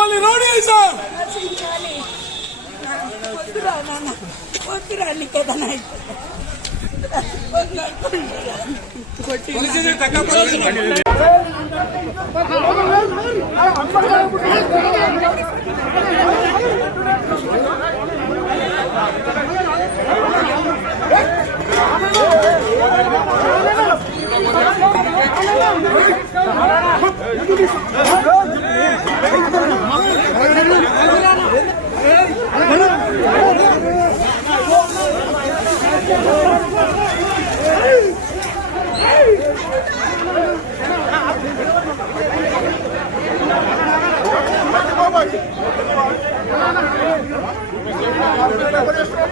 చెప్పాలి రోడ్ వేసాం వద్దురా నాన్న వద్దురా నీకేదన్నా కొట్టి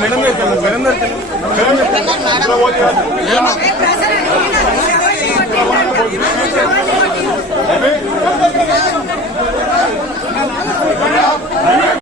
మేడం మేడం